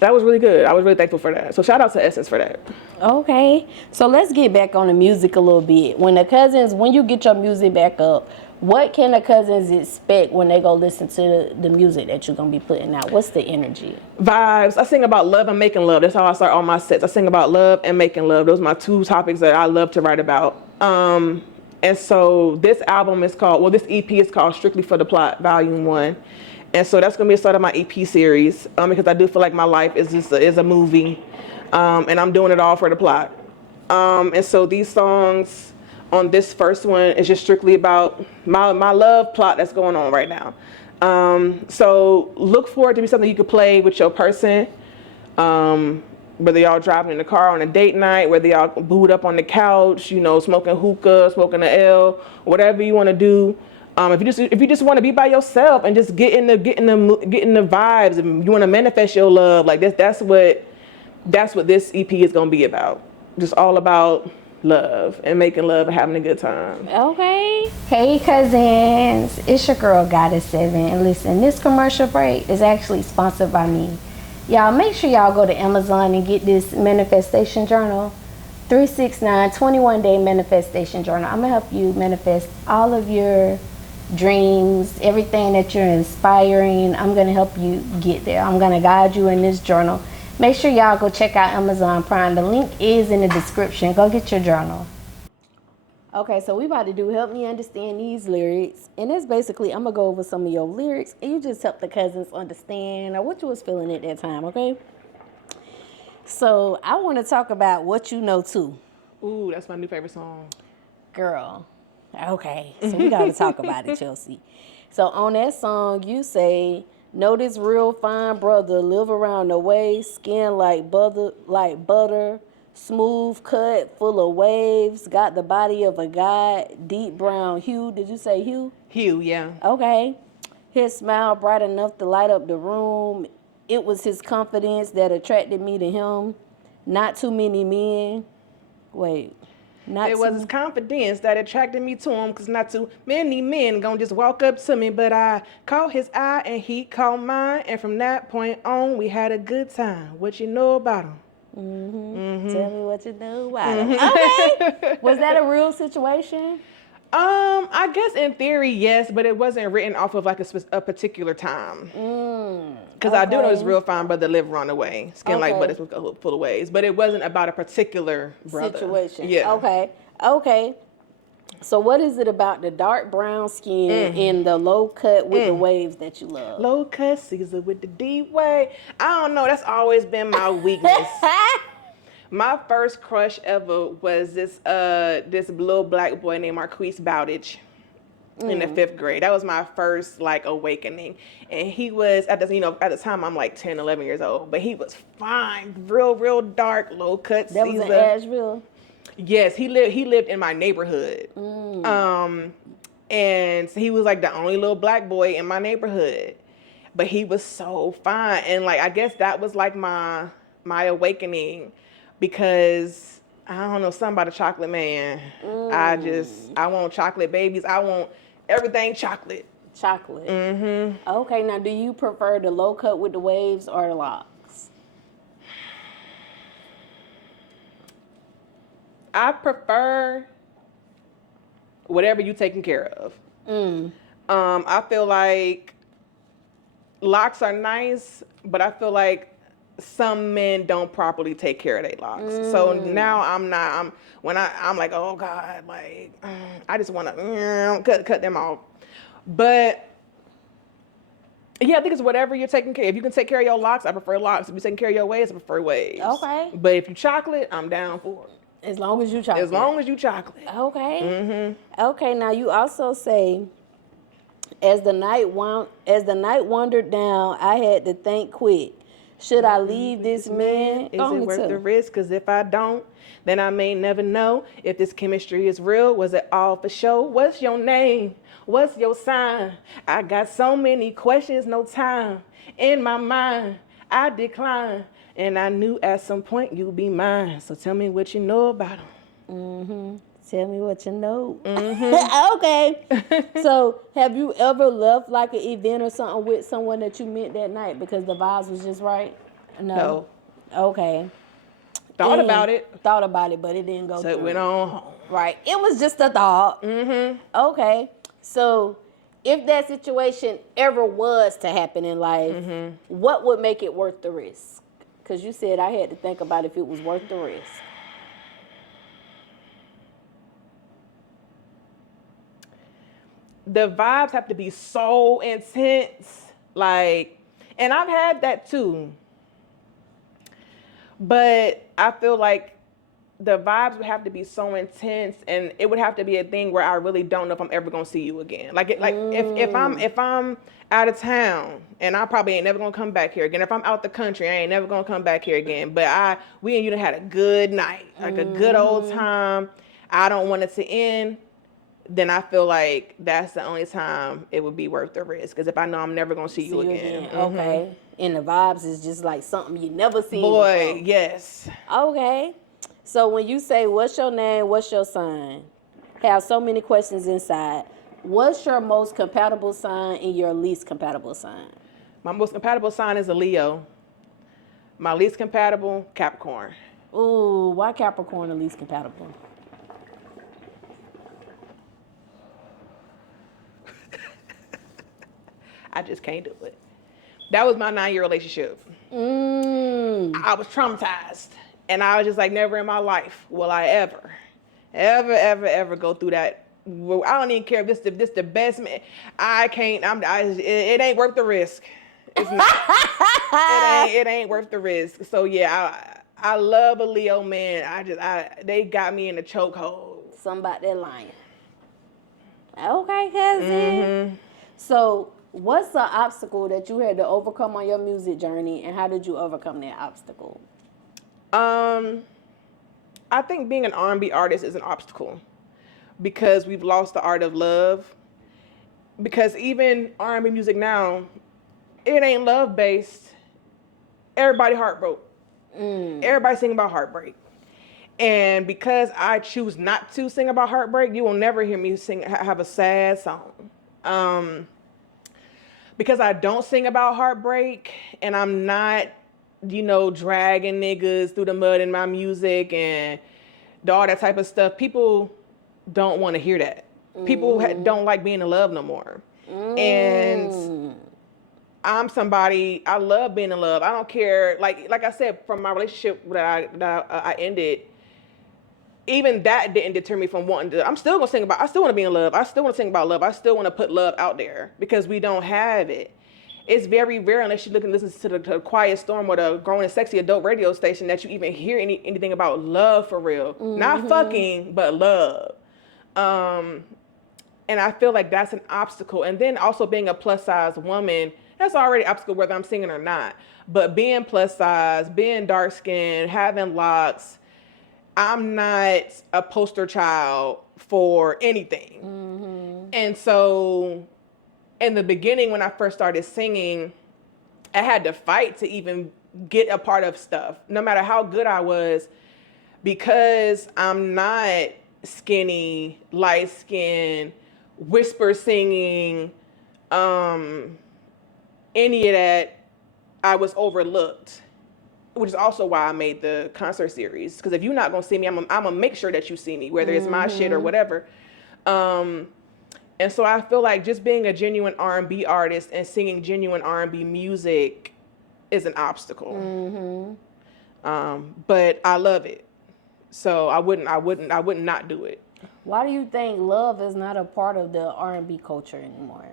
that was really good. I was really thankful for that. So shout out to Essence for that. Okay. So let's get back on the music a little bit. When you get your music back up, what can the Cuzns expect when they go listen to the music that you're going to be putting out? What's the energy? Vibes. I sing about love and making love. That's how I start all my sets. I sing about love and making love. Those are my two topics that I love to write about. And so this EP is called Strictly for the Plot, Volume 1. And so that's going to be a start of my EP series, because I do feel like my life is a movie, and I'm doing it all for the plot. And so these songs on this first one is just strictly about my love plot that's going on right now. So look for it to be something you could play with your person, whether y'all driving in the car on a date night, whether y'all booed up on the couch, smoking hookah, smoking an L, whatever you want to do. If you just want to be by yourself and just get in the vibes, and you want to manifest your love, like that's what this EP is gonna be about. Just all about love and making love and having a good time. Okay. Hey Cuzns, it's your girl Goddess 7, and listen, this commercial break is actually sponsored by me. Y'all make sure y'all go to Amazon and get this manifestation journal, 369 21-day manifestation journal. I'm gonna help you manifest all of your dreams, everything that you're inspiring. I'm gonna help you get there. I'm gonna guide you in this journal. Make sure y'all go check out Amazon Prime. The link is in the description. Go get your journal. Okay, so we about to do Help Me Understand These Lyrics. And that's basically, I'm going to go over some of your lyrics, and you just help the Cuzns understand or what you was feeling at that time, okay? So I want to talk about What You Know Too. Ooh, that's my new favorite song. Girl. Okay, so we got to talk about it, Chelsea. So on that song, you say, Know this real fine brother, live around the way, skin like butter, smooth cut, full of waves, got the body of a god, deep brown hue. Did you say hue? Hugh, yeah. Okay. His smile bright enough to light up the room. It was his confidence that attracted me to him. Not too many men. Wait. It was his confidence that attracted me to him, because not too many men gonna just walk up to me, but I caught his eye and he caught mine, and from that point on, we had a good time. What you know about him? Tell me what you know about him. Okay. Was that a real situation? I guess in theory, yes, but it wasn't written off of like a particular time. Because I do know this real fine brother live around the way, skin like butter, full of waves, but it wasn't about a particular brother. Situation. Yeah. Okay. So what is it about the dark brown skin and the low cut with the waves that you love? Low cut Caesar with the deep wave. I don't know. That's always been my weakness. My first crush ever was this little black boy named Marquise Bowditch in the 5th grade. That was my first like awakening. And he was at the time I'm like 10, 11 years old, but he was fine, real dark, low cut That Caesar. was in Asheville? Yes, he lived in my neighborhood. And he was like the only little black boy in my neighborhood. But he was so fine. And like I guess that was like my awakening. Because I don't know, something about a chocolate man. I want chocolate babies. I want everything chocolate. Chocolate. Okay, now do you prefer the low cut with the waves or the locks? I prefer whatever you taking care of. I feel like locks are nice, but I feel like some men don't properly take care of their locks. So now I'm like, oh God, like I just want to cut them off. But yeah, I think it's whatever you're taking care of. If you can take care of your locks, I prefer locks. If you're taking care of your waves, I prefer waves. Okay. But if you chocolate, I'm down for it. As long as you chocolate. As long as you chocolate. Okay. Okay, now you also say, as the night wandered down, I had to think quick. Should I leave this man? Is it worth the risk? Because if I don't, then I may never know if this chemistry is real. Was it all for show? What's your name? What's your sign? I got so many questions, no time. In my mind, I decline. And I knew at some point you'd be mine. So tell me what you know about him. Tell me what you know. Okay. So have you ever left like an event or something with someone that you met that night because the vibes was just right? No. Okay. Thought about it, but it didn't go so through. it went on home. Right. It was just a thought. Okay. So if that situation ever was to happen in life, what would make it worth the risk? Because you said I had to think about if it was worth the risk. The vibes have to be so intense, like, and I've had that too. But I feel like the vibes would have to be so intense, and it would have to be a thing where I really don't know if I'm ever gonna see you again. If I'm out of town and I probably ain't never gonna come back here again. If I'm out the country, I ain't never gonna come back here again. But we and you done had a good night, like a good old time. I don't want it to end. Then I feel like that's the only time it would be worth the risk. Because if I know I'm never gonna see you again. Okay. And the vibes is just like something you never seen Boy, before. yes. Okay. So when you say, what's your name, what's your sign? Have so many questions inside. What's your most compatible sign and your least compatible sign? My most compatible sign is a Leo. My least compatible, Capricorn. Ooh, why Capricorn the least compatible? I just can't do it. That was my 9-year relationship. I was traumatized. And I was just like, never in my life will I ever go through that. I don't even care if this the best man. I can't, it ain't worth the risk. It's not. it ain't worth the risk. So yeah, I love a Leo man. They got me in the chokehold. Somebody that lying. Okay, cousin. So What's the obstacle that you had to overcome on your music journey, and how did you overcome that obstacle? I think being an R&B artist is an obstacle because we've lost the art of love. Because even R&B music now, it ain't love based. Everybody heartbroke. Everybody sing about heartbreak. And because I choose not to sing about heartbreak, you will never hear me have a sad song. Because I don't sing about heartbreak, and I'm not, dragging niggas through the mud in my music and all that type of stuff. People don't want to hear that. People don't like being in love no more. And I'm somebody, I love being in love. I don't care. Like I said, from my relationship that I ended, even that didn't deter me from wanting to. I'm still going to sing about, I still want to be in love. I still want to sing about love. I still want to put love out there because we don't have it. It's very rare, unless you look and listen to the Quiet Storm or the Grown and Sexy adult radio station, that you even hear anything about love for real. Not fucking, but love. And I feel like that's an obstacle. And then also being a plus size woman, that's already an obstacle whether I'm singing or not. But being plus size, being dark skinned, having locks, I'm not a poster child for anything. And so in the beginning, when I first started singing, I had to fight to even get a part of stuff, no matter how good I was, because I'm not skinny, light skinned, whisper singing, any of that. I was overlooked, which is also why I made the concert series. Because if you're not gonna see me, I'm gonna make sure that you see me, whether it's my shit or whatever. And so I feel like just being a genuine R&B artist and singing genuine R&B music is an obstacle. But I love it, so I wouldn't not do it. Why do you think love is not a part of the R&B culture anymore?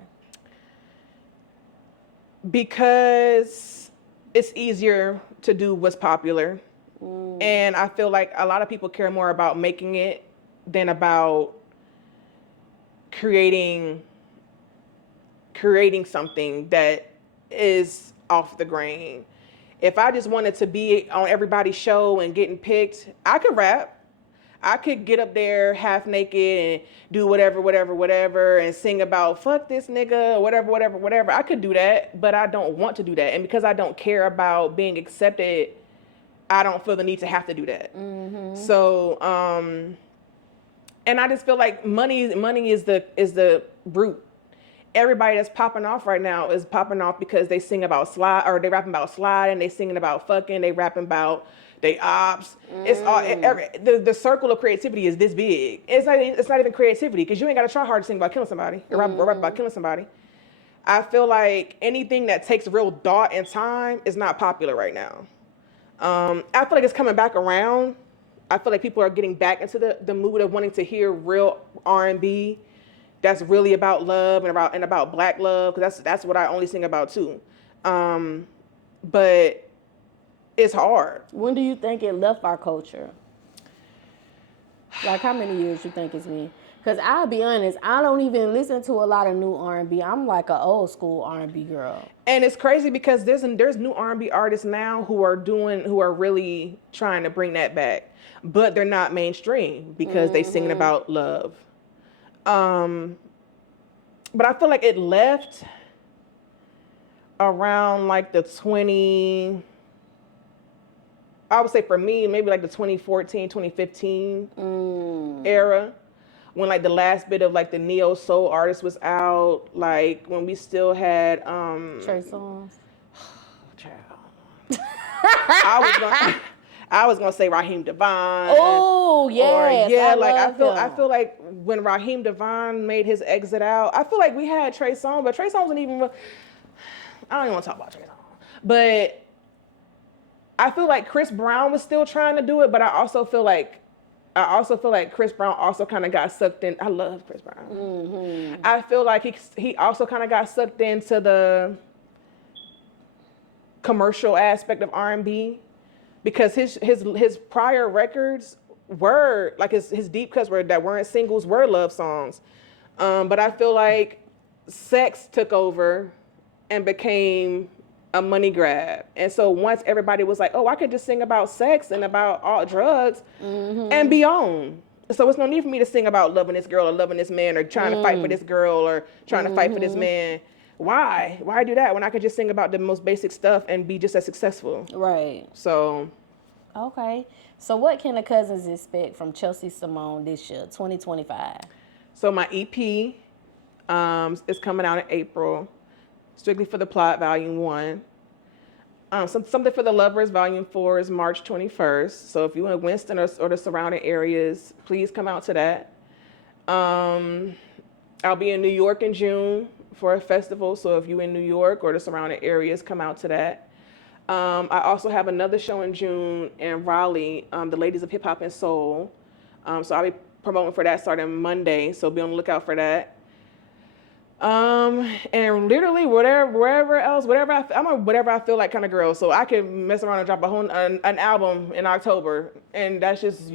Because it's easier to do what's popular. And I feel like a lot of people care more about making it than about creating something that is off the grain. If I just wanted to be on everybody's show and getting picked, I could rap. I could get up there half naked and do whatever, and sing about fuck this nigga, or whatever. I could do that, but I don't want to do that. And because I don't care about being accepted, I don't feel the need to have to do that. So, and I just feel like money is the root. Everybody that's popping off right now is popping off because they sing about slide, or they rapping about sliding, they singing about fucking, they rapping about they ops. It's all the circle of creativity is this big. It's not even creativity, because you ain't got to try hard to sing about killing somebody or rap about killing somebody. I feel like anything that takes real thought and time is not popular right now. I feel like it's coming back around. I feel like people are getting back into the mood of wanting to hear real R&B that's really about love and about Black love, because that's what I only sing about too. But it's hard. When do you think it left our culture? Like, how many years you think it's been? Because I'll be honest, I don't even listen to a lot of new R&B. I'm like an old school R&B girl. And it's crazy because there's new R&B artists now who are really trying to bring that back, but they're not mainstream because they singing about love. But I feel like it left around like the I would say for me, maybe like the 2014, 2015 era, when like the last bit of like the neo soul artist was out, like when we still had Trey Songz. I was gonna say Raheem DeVaughn. Oh yes, I feel like when Raheem DeVaughn made his exit out, I feel like we had Trey Songz, but Trey Songz wasn't even. I don't even want to talk about Trey Songz, but I feel like Chris Brown was still trying to do it, but I also feel like Chris Brown also kind of got sucked in. I love Chris Brown. I feel like he also kind of got sucked into the commercial aspect of R&B, because his prior records were like his deep cuts that weren't singles were love songs, but I feel like sex took over and became a money grab. And so once everybody was like, oh, I could just sing about sex and about all drugs and be on. So it's no need for me to sing about loving this girl or loving this man or trying to fight for this girl or trying to fight for this man. Why? Why do that when I could just sing about the most basic stuff and be just as successful? Right. So. Okay. So what can the Cousins expect from Chelsea Simone this year, 2025? So my EP is coming out in April. Strictly for the Plot, Volume 1. Something for the Lovers, Volume 4 is March 21st. So if you're in Winston or the surrounding areas, please come out to that. I'll be in New York in June for a festival. So if you're in New York or the surrounding areas, come out to that. I also have another show in June in Raleigh, the Ladies of Hip Hop and Soul. So I'll be promoting for that starting Monday. So be on the lookout for that. And literally wherever I'm a whatever I feel like kind of girl. So I can mess around and drop an album in October, and that's just,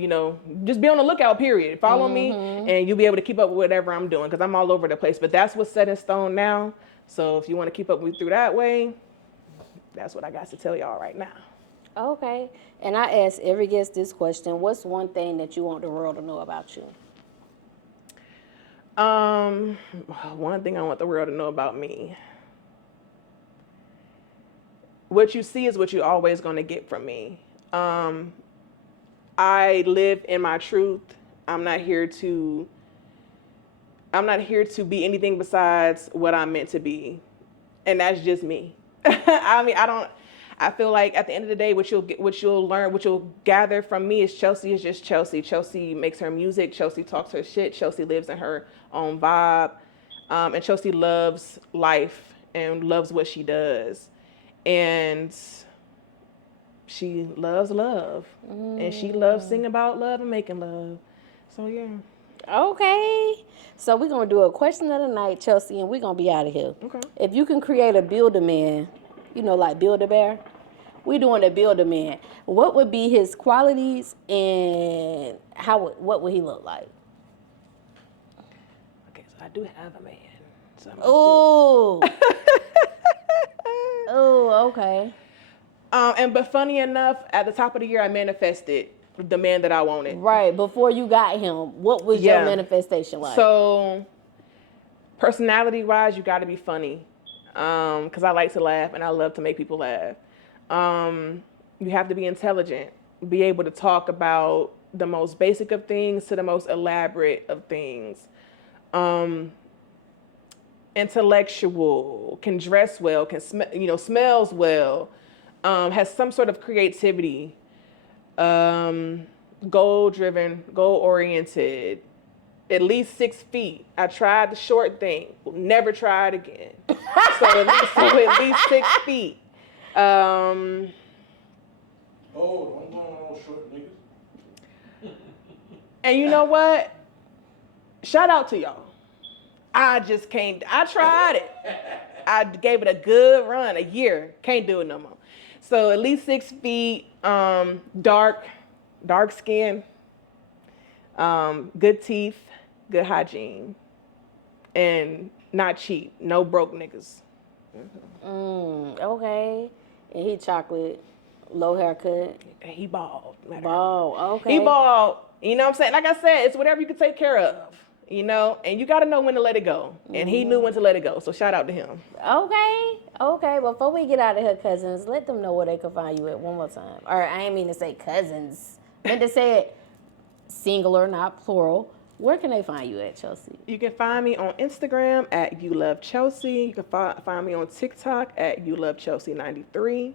just be on the lookout, period. Follow me and you'll be able to keep up with whatever I'm doing, because I'm all over the place, but that's what's set in stone now. So if you want to keep up with me through that way, that's what I got to tell y'all right now. Okay. And I ask every guest this question: what's one thing that you want the world to know about you? One thing I want the world to know about me. What you see is what you're always going to get from me. I live in my truth. I'm not here to be anything besides what I'm meant to be. And that's just me. I feel like at the end of the day, what you'll learn, what you'll gather from me is Chelsea is just Chelsea. Chelsea makes her music. Chelsea talks her shit. Chelsea lives in her own vibe. And Chelsea loves life and loves what she does. And she loves love. And she loves singing about love and making love. So, yeah. Okay. So we're going to do a question of the night, Chelsea, and we're going to be out of here. Okay. If you can create a Build-A-Man, like Build-A-Bear, we're doing a Build-A-Man. What would be his qualities and what would he look like? Okay, so I do have a man. So Oh. Oh, okay. But funny enough, at the top of the year, I manifested the man that I wanted. Right. Before you got him, what was your manifestation like? So, personality-wise, you got to be funny. Because I like to laugh and I love to make people laugh. You have to be intelligent, be able to talk about the most basic of things to the most elaborate of things. Intellectual, can dress well, can smells well, has some sort of creativity, goal-driven, goal-oriented. At least 6 feet. I tried the short thing. Will never try it again. So at least 6 feet. Oh, don't go on those short niggas. And you know what? Shout out to y'all. I tried it. I gave it a good run, a year. Can't do it no more. So at least 6 feet, dark skin, good teeth, good hygiene, and not cheap. No broke niggas. Okay. And he chocolate, low haircut. He bald. Bald, okay. He bald. You know what I'm saying? Like I said, it's whatever you can take care of. And you got to know when to let it go. And he knew when to let it go. So shout out to him. Okay. Before we get out of here, cousins, let them know where they can find you at one more time. Or I ain't mean to say cousins. I meant to say it singular, not plural. Where can they find you at, Chelsea? You can find me on Instagram at YouLoveChelsea. You can find me on TikTok at YouLoveChelsea93.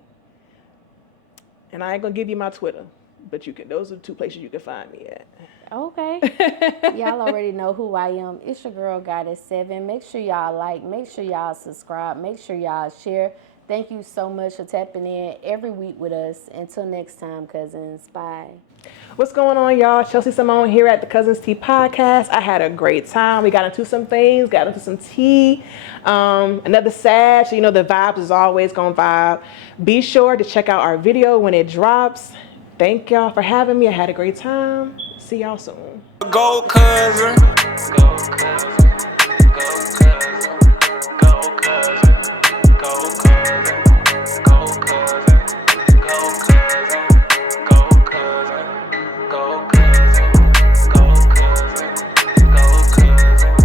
And I ain't going to give you my Twitter. But those are the 2 places you can find me at. Okay. Y'all already know who I am. It's your girl, Goddess 7. Make sure y'all like. Make sure y'all subscribe. Make sure y'all share. Thank you so much for tapping in every week with us. Until next time, cousins. Bye. What's going on, y'all? Chelsea Simone here at the Cuzns Tea Podcast. I had a great time. We got into some things, got into some tea. Another Sag, so the vibes is always gonna vibe. Be sure to check out our video when it drops. Thank y'all for having me. I had a great time. See y'all soon. Go Cuzn.